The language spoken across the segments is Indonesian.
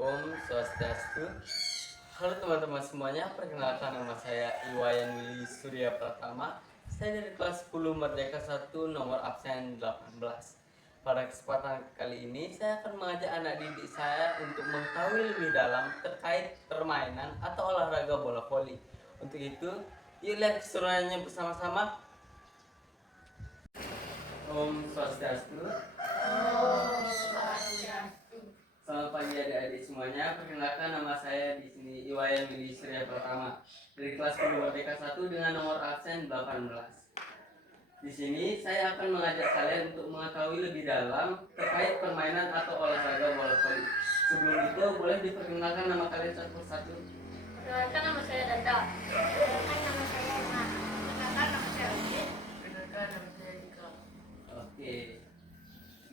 Om Swastiastu. Halo teman-teman semuanya, perkenalkan nama saya Iwayan Willy Surya Pratama. Saya dari kelas 10 Merdeka 1 nomor absen 18. Pada kesempatan kali ini saya akan mengajak anak didik saya untuk mengetahui lebih dalam terkait permainan atau olahraga bola voli. Untuk itu, yuk lihat keseruannya bersama-sama. Om Swastiastu. Selamat pagi adik-adik semuanya. Perkenalkan nama saya di sini Iwayan Willy Surya Pratama dari kelas 10 Merdeka 1 dengan nomor absen 18. Di sini saya akan mengajak kalian untuk mengetahui lebih dalam terkait permainan atau olahraga bola voli. Sebelum itu boleh diperkenalkan nama kalian satu persatu. Perkenalkan nama saya Dada. Perkenalkan nama saya Emma. Perkenalkan nama saya Uji. Perkenalkan nama saya Dika. Oke.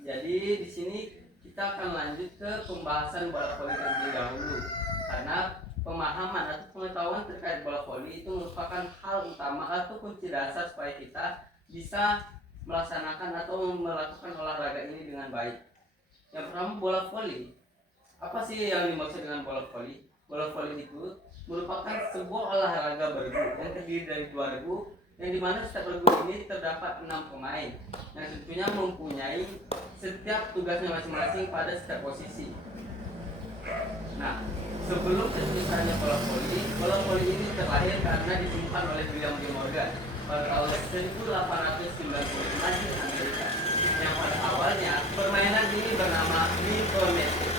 Jadi di sini kita akan lanjut ke pembahasan bola voli terlebih dahulu. Karena pemahaman atau pengetahuan terkait bola voli itu merupakan hal utama atau kunci dasar supaya kita bisa melaksanakan atau melakukan olahraga ini dengan baik. Yang pertama, bola voli. Apa sih yang dimaksud dengan bola voli? Bola voli itu merupakan sebuah olahraga bergu yang terdiri dari 2 regu, yang dimana setiap regu ini terdapat 6 pemain yang tentunya mempunyai setiap tugasnya masing-masing pada setiap posisi. Nah, sebelum terciptanya bola voli ini terlahir karena ditemukan oleh William J. Morgan pada tahun 1895 di Amerika. Yang pada awalnya permainan ini bernama micronetic.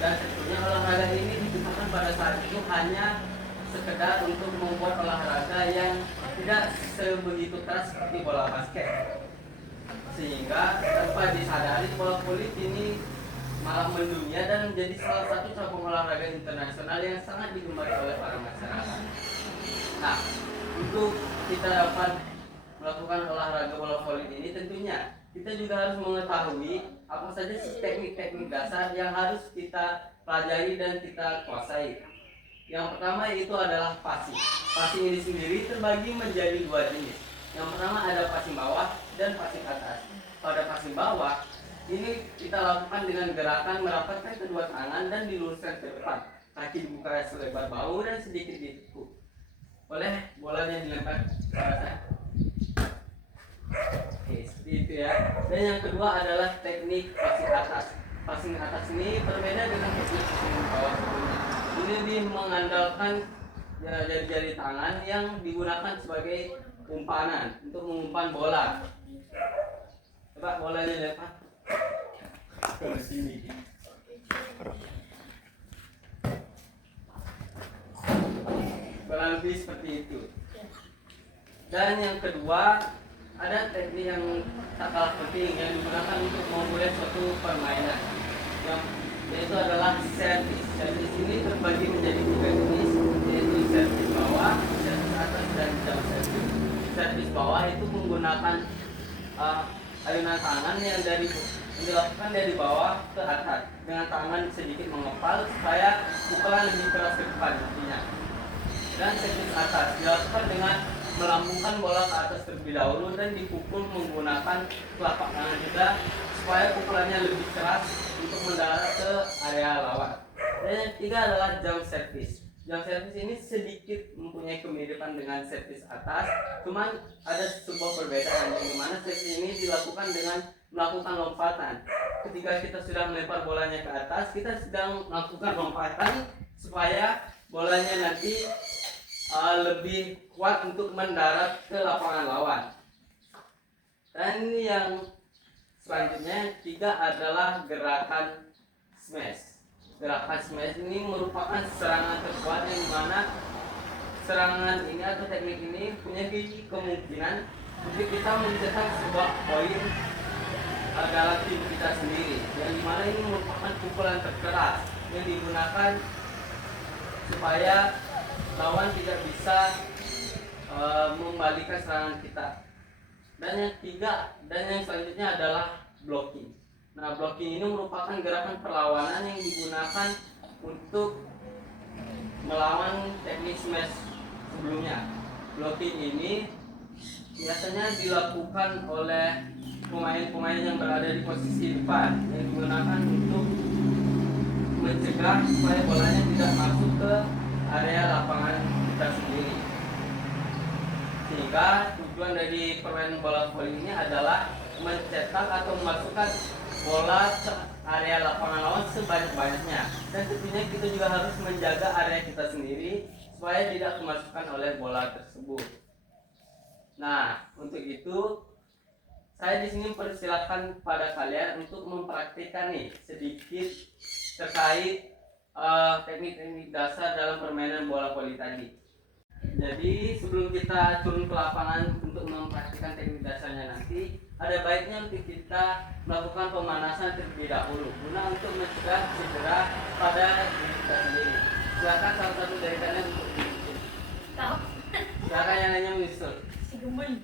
Dan tentunya olahraga ini diciptakan pada saat itu hanya sekedar untuk membuat olahraga yang tidak sebegitu keras seperti bola basket, sehingga tanpa disadari bola voli ini malah mendunia dan menjadi salah satu cabang olahraga internasional yang sangat digemari oleh para masyarakat. Nah, untuk kita dapat melakukan olahraga bola voli ini tentunya kita juga harus mengetahui apa saja sih teknik-teknik dasar yang harus kita pelajari dan kita kuasai. Yang pertama itu adalah passing. Passing ini sendiri terbagi menjadi 2 jenis. Yang pertama ada passing bawah dan passing atas. Pada passing bawah ini kita lakukan dengan gerakan merapatkan kedua tangan dan diluruskan ke depan. Kaki dibuka selebar bahu dan sedikit ditekuk. Boleh bolanya dilempar ke atas. Oke, seperti itu ya. Dan yang kedua adalah teknik passing atas. Passing atas ini berbeda dengan teknik passing bawah sebelumnya. Ini lebih mengandalkan jari-jari tangan yang digunakan sebagai umpan untuk mengumpan bola. Coba bolanya lempar ke sini. Kurang lebih seperti itu. Dan yang kedua ada teknik yang tak kalah penting yang digunakan untuk memulai suatu permainan, yang yaitu adalah servis. Servis ini terbagi menjadi 3 jenis, yaitu servis bawah, servis atas, dan jump servis. Servis bawah itu menggunakan ayunan tangan yang dilakukan dari bawah ke atas dengan tangan sedikit mengepal supaya pukulan lebih keras ke depan nantinya. Dan servis atas dilakukan dengan melambungkan bola ke atas terlebih dahulu dan dipukul menggunakan telapak tangan kita supaya pukulannya lebih keras untuk mendarat ke area lawan. Dan yang ketiga adalah jump service. Jump service ini sedikit mempunyai kemiripan dengan service atas, cuman ada sebuah perbedaan di mana service ini dilakukan dengan melakukan lompatan. Ketika kita sudah melempar bolanya ke atas, kita sedang melakukan lompatan supaya bolanya nanti lebih kuat untuk mendarat ke lapangan lawan. Dan ini yang selanjutnya ketiga adalah gerakan smash. Gerakan smash ini merupakan serangan terkuat yang dimana serangan ini atau teknik ini punya kemungkinan untuk kita mencetak sebuah poin dalam tim kita sendiri, yang dimana ini merupakan pukulan terkeras yang digunakan supaya lawan tidak bisa membalikan serangan kita. Dan yang ketiga dan yang selanjutnya adalah blocking. Nah, blocking ini merupakan gerakan perlawanan yang digunakan untuk melawan teknik smash sebelumnya. Blocking ini biasanya dilakukan oleh pemain-pemain yang berada di posisi depan yang digunakan untuk mencegah supaya bolanya tidak masuk ke area lapangan kita sendiri. Sehingga tujuan dari permainan bola voli ini adalah mencetak atau memasukkan bola ke area lapangan lawan sebanyak-banyaknya. Dan tentunya kita juga harus menjaga area kita sendiri supaya tidak kemasukan oleh bola tersebut. Nah, untuk itu saya di sini persilakan pada kalian untuk mempraktikkan nih sedikit terkait teknik-teknik dasar dalam permainan bola voli tadi. Jadi sebelum kita turun ke lapangan untuk mempraktikkan teknik dasarnya nanti, ada baiknya untuk kita melakukan pemanasan terlebih dahulu guna untuk mencegah cedera pada diri kita sendiri. Silakan salah satu dari kalian untuk menyusul. Tahu. Silakan yang lainnya menyusul. Si gemen.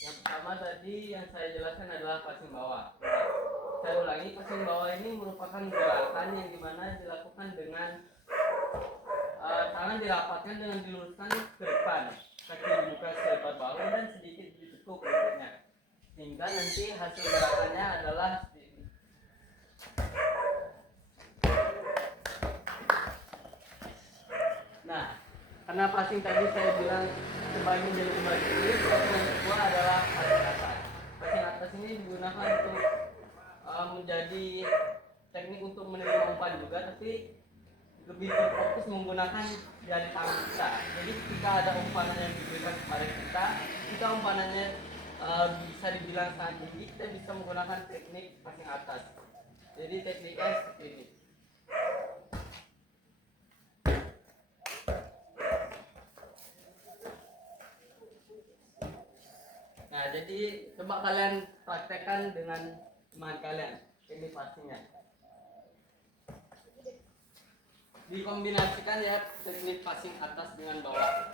Yang pertama tadi yang saya jelaskan adalah passing bawah. Saya ulangi, passing bawah ini merupakan gerakan yang dimana dilakukan dengan tangan dirapatkan dengan diluruskan ke depan, kaki dibuka selebar bahu dan sedikit ditekuk lututnya, hingga nanti hasil gerakannya adalah nah, karena passing tadi saya bilang sebagian dari kembali ini, yang kedua adalah menggunakan jari tangan kita. Jadi ketika ada umpanan yang diberikan kepada kita, umpanannya bisa dibilang sangat tinggi, kita bisa menggunakan teknik passing atas. Jadi tekniknya seperti ini. Nah, jadi coba kalian praktekkan dengan teman kalian teknik passingnya. Dikombinasikan ya teknik passing atas dengan bawah.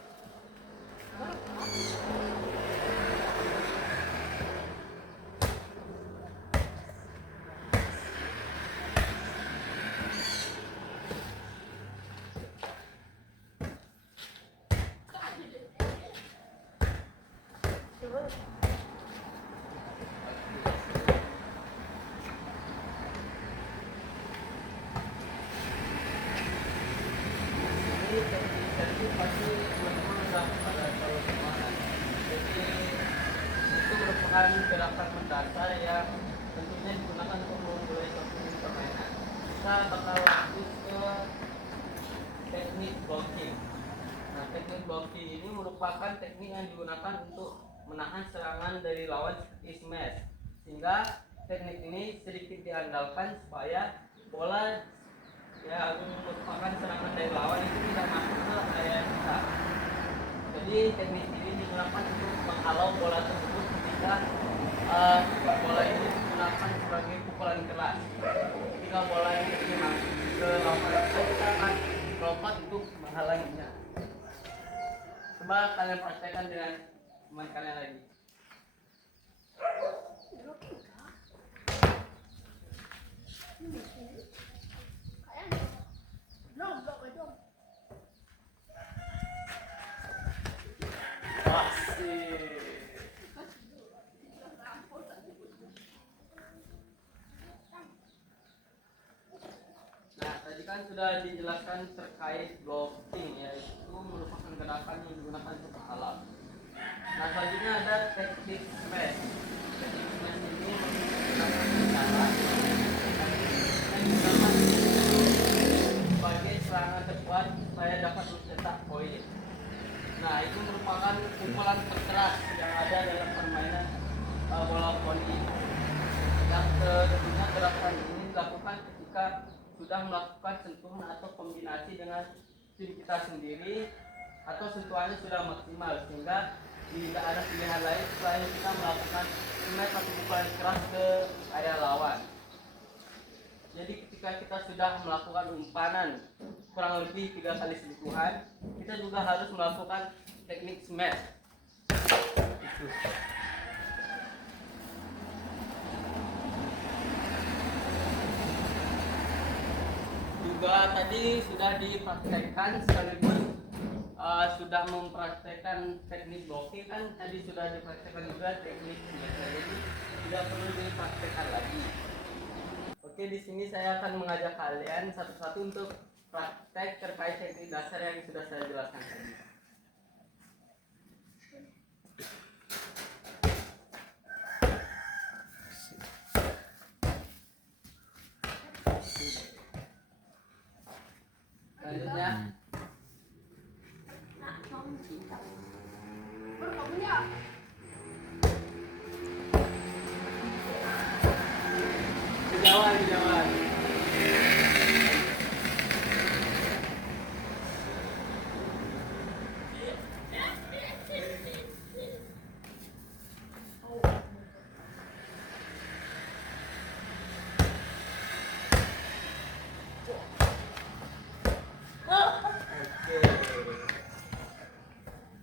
Jadi pasti teman-teman sudah pada tahu semua. Jadi itu merupakan gerakan mendasar yang tentunya digunakan untuk memulai suatu permainan. Kita bakal lanjut ke teknik blocking. Nah, teknik blocking ini merupakan teknik yang digunakan untuk menahan serangan dari lawan seperti smash. Sehingga teknik ini sedikit diandalkan supaya bola yang merupakan serangan dari lawan itu tidak masuk ke area kita. Jadi teknik ini digunakan untuk menghalau bola tersebut ketika bola ini digunakan sebagai pukulan keras. Ketika bola ini masuk ke lawan kita akan lompat untuk menghalanginya. Coba kalian praktekkan dengan teman kalian lagi. Nah, tadi kan sudah dijelaskan terkait blocking, yaitu merupakan gerakan yang digunakan untuk menghalau. Nah, selanjutnya ada teknik smash. Teknik smash ini menggunakan cara yang digunakan sebagai serangan tepat supaya dapat mencetak poin. Nah, itu merupakan pukulan terkeras yang ada dalam permainan bola voli. Yang tentunya gerakan ini dilakukan ketika sudah melakukan sentuhan atau kombinasi dengan tim kita sendiri atau sentuhannya sudah maksimal sehingga tidak ada pilihan lain selain kita melakukan smash atau pukulan keras ke area lawan. Jadi ketika kita sudah melakukan umpanan kurang lebih 3 kali sentuhan, kita juga harus melakukan teknik smash. Itu. Juga tadi sudah dipraktekkan sekaligus sudah mempraktekkan teknik blocking, kan tadi sudah dipraktekkan juga teknik smash. Jadi tidak perlu dipraktekkan lagi. Oke, di sini saya akan mengajak kalian satu-satu untuk praktek terkait teknik dasar yang sudah saya jelaskan tadi. Selanjutnya, kejauhan.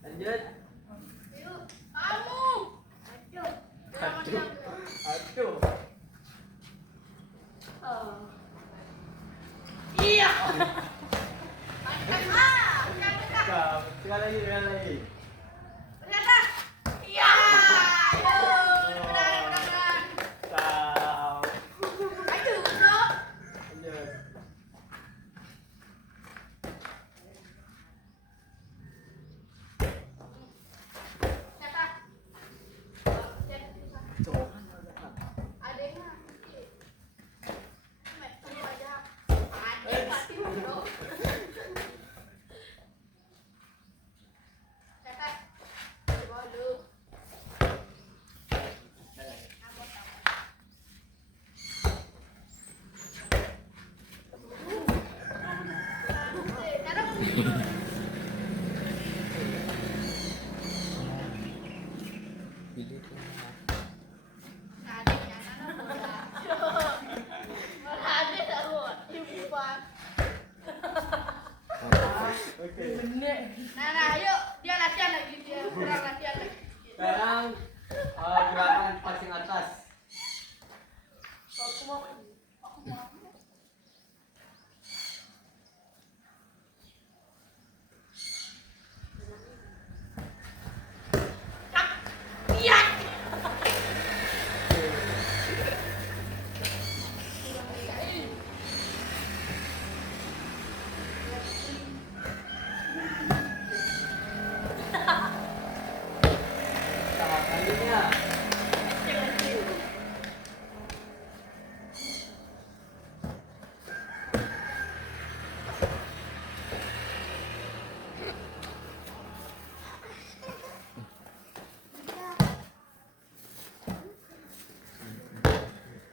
Lanjut. Aduh. Iya. Sekali lagi. Ternyata. Iya. Aduh, beneran. Aduh, bro. Lanjut. Ternyata. Pilih tuh. Nah, adiknya anak bola. Malah ada tahu, ibu pak. Oke. Nah, yuk dia latihan lagi dia kurang latihan lagi. Sekarang gerakan passing atas. Aku mau. Iya. Tahap selanjutnya.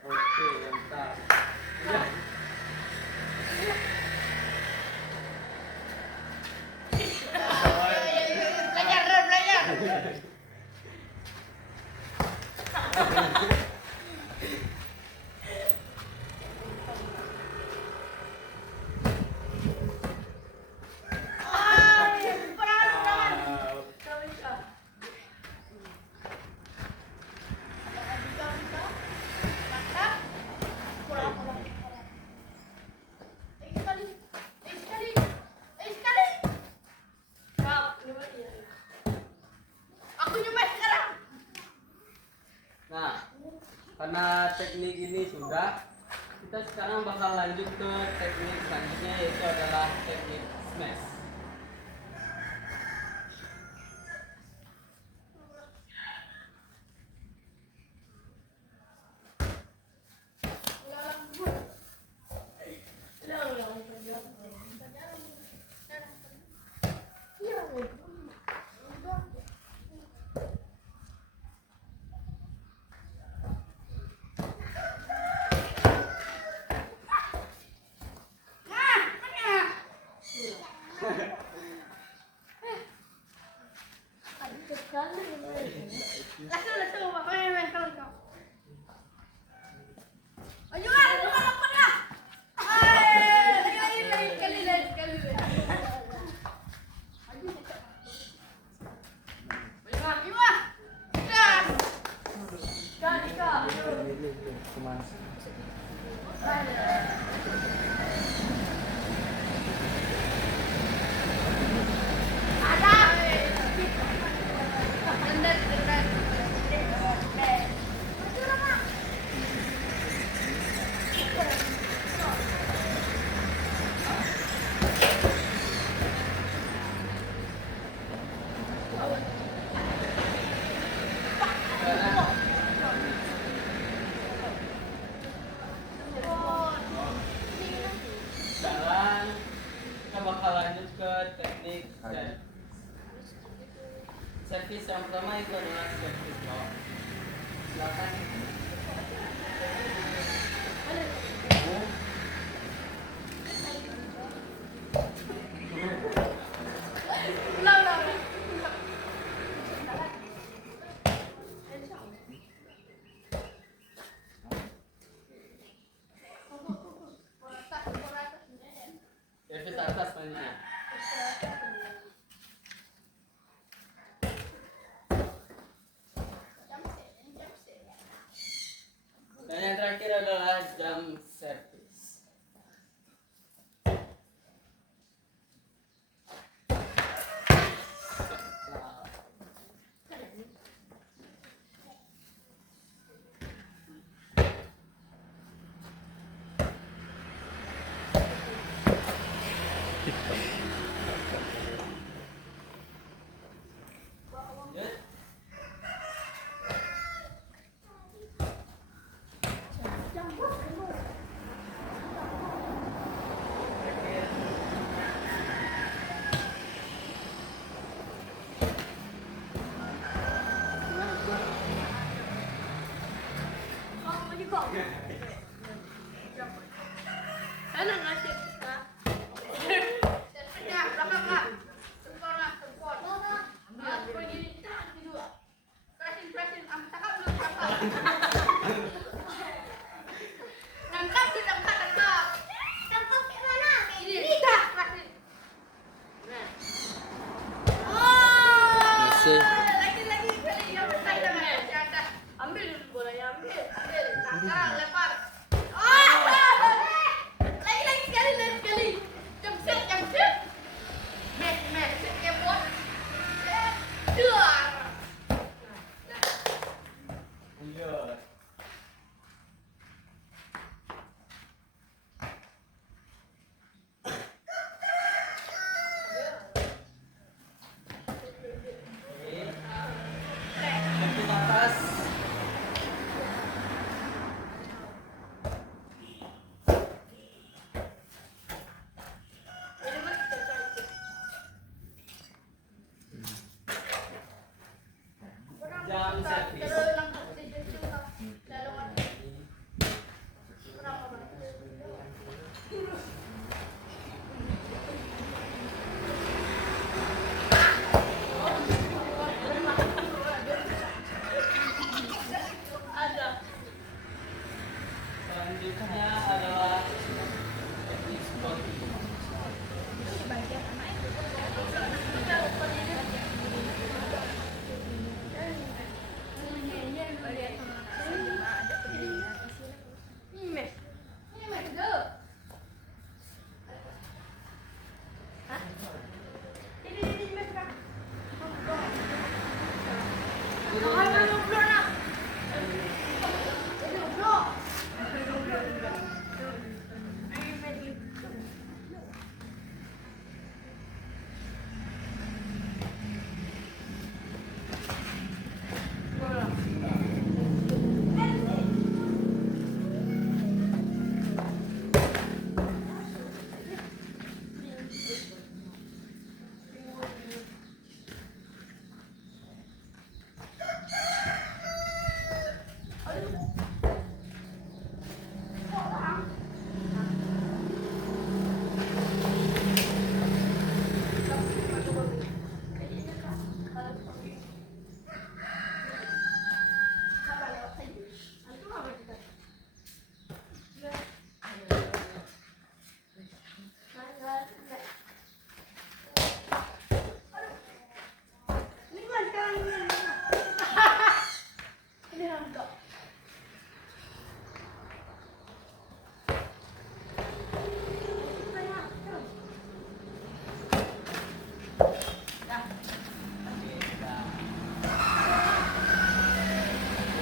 Oke, mantap. Ya. Belajar. Mantap. Aku nyoba sekarang. Nah, karena teknik ini sudah, kita sekarang bakal lanjut ke teknik selanjutnya, yaitu adalah teknik smash. Kemana? Sekarang kita bakal lanjut ke teknik servis. Yang pertama itu adalah servis lock. Silakan. Servis atas selanjutnya. Dan yang terakhir adalah jump service. Lanjut. Sana ngasih kita. Servisnya belakang kak. Sempurna. Ambil gini. Pressing. servis. Terus lang kasi dito. Lalo ka. Kurang ba? Ada. Selanjutnya adalah teknik spot. Ini mah juga. Hah? Ini mah Kak. Ini belum nak. Ini belum.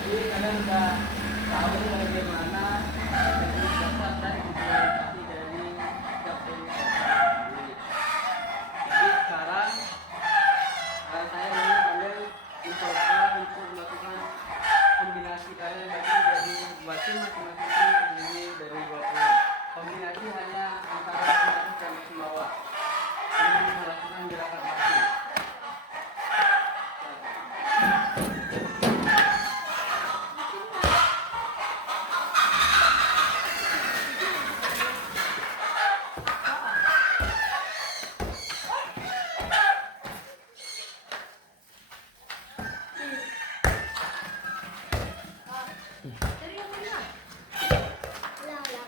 Jadi kalian udah tahu bagaimana teknik dasar dan implementasi dari Captain sendiri. Jadi sekarang saya ingin kalian mencoba untuk melakukan kombinasi kalian bagi dari buatin masing-masing terdiri dari 20. Kombinasi hanya antara atas dan bawah. Ini melakukan gerakan kaki. Dari yang mana? Lala.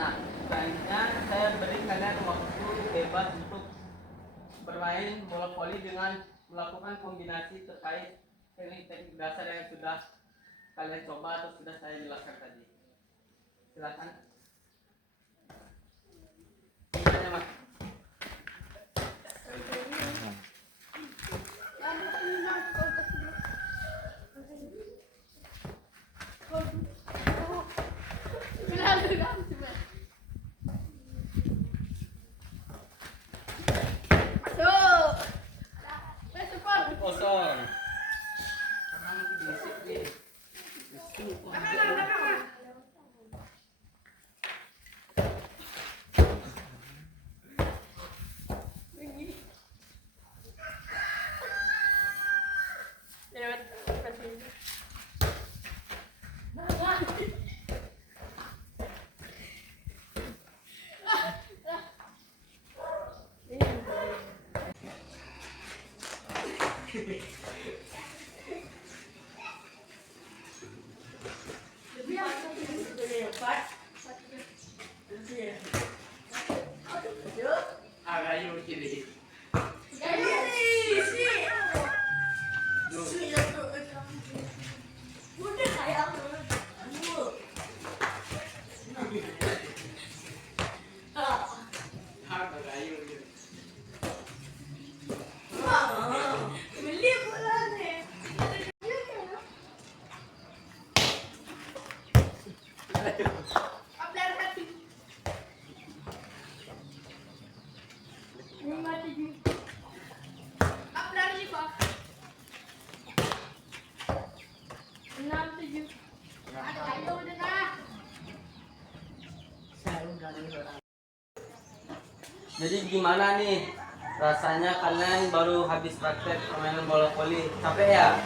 Nah, selanjutnya saya beri kalian waktu bebas untuk bermain bola voli dengan melakukan kombinasi terkait teknik-teknik dasar yang sudah kalian coba atau sudah saya jelaskan tadi. Silakan. Tanya, Mas. Masuk. Lebih apa sih? Empat. Agayo kiri. Udah kayak Agayo kiri. beli bola nih. Upload hati. Ini mati juga. Upload sih pak. 6, 7. Ada ayo udah nah. Jadi gimana nih rasanya kalian baru habis praktek permainan bola voli? Capek ya?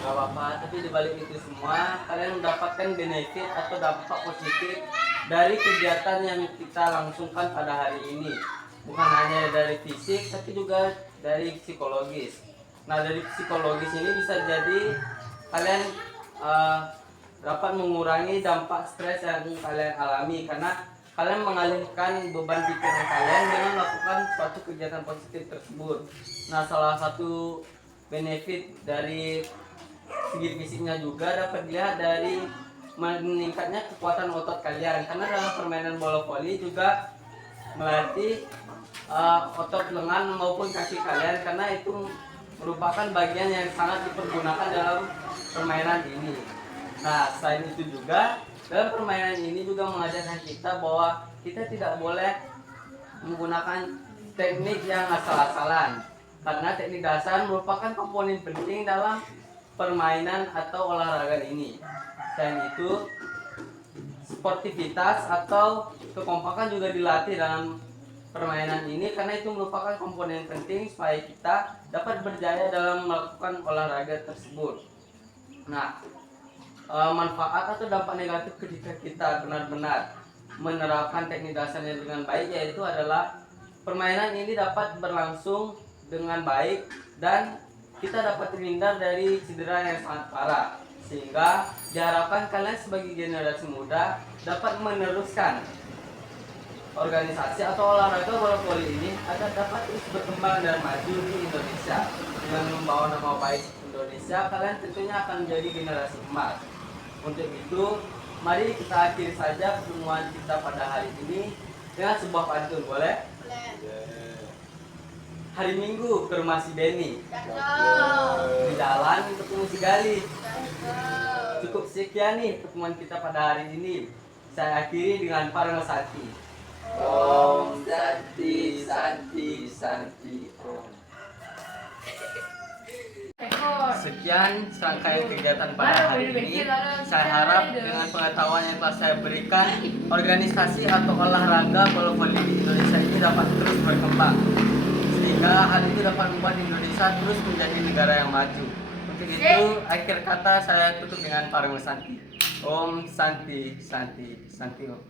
Gak apa-apa, tapi dibalik itu semua kalian mendapatkan benefit atau dampak positif dari kegiatan yang kita langsungkan pada hari ini. Bukan hanya dari fisik, tapi juga dari psikologis. Nah, dari psikologis ini bisa jadi kalian dapat mengurangi dampak stres yang kalian alami karena kalian mengalihkan beban pikiran kalian dengan melakukan suatu kegiatan positif tersebut. Nah, salah satu benefit dari segi fisiknya juga dapat dilihat dari meningkatnya kekuatan otot kalian karena dalam permainan bola voli juga melatih otot lengan maupun kaki kalian karena itu merupakan bagian yang sangat dipergunakan dalam permainan ini. Nah, selain itu juga dalam permainan ini juga mengajarkan kita bahwa kita tidak boleh menggunakan teknik yang asal-asalan karena teknik dasar merupakan komponen penting dalam permainan atau olahraga ini. Selain itu, sportivitas atau kekompakan juga dilatih dalam permainan ini karena itu merupakan komponen penting supaya kita dapat berjaya dalam melakukan olahraga tersebut. Nah, manfaat atau dampak negatif ketika kita benar-benar menerapkan teknik dasarnya dengan baik yaitu adalah permainan ini dapat berlangsung dengan baik dan kita dapat terhindar dari cedera yang sangat parah, sehingga diharapkan kalian sebagai generasi muda dapat meneruskan organisasi atau olahraga bola voli ini agar dapat terus berkembang dan maju di Indonesia. Dengan membawa nama baik Indonesia, kalian tentunya akan menjadi generasi emas. Untuk itu, mari kita akhiri saja pertemuan kita pada hari ini dengan sebuah pantun, boleh? Hari Minggu ke rumah si Benny, di jalan ketemu si Gali. Cukup sekian nih pertemuan kita pada hari ini. Saya akhiri dengan Parmasati. Om Santi Santi Santi Om. Sekian serangkaian kegiatan pada hari ini. Saya harap dengan pengetahuan yang telah saya berikan, organisasi atau olahraga bola voli di Indonesia ini dapat terus berkembang, sehingga hal itu dapat membuat Indonesia terus menjadi negara yang maju. Untuk itu, akhir kata saya tutup dengan Parmasati. Om Santi Santi Santi Om.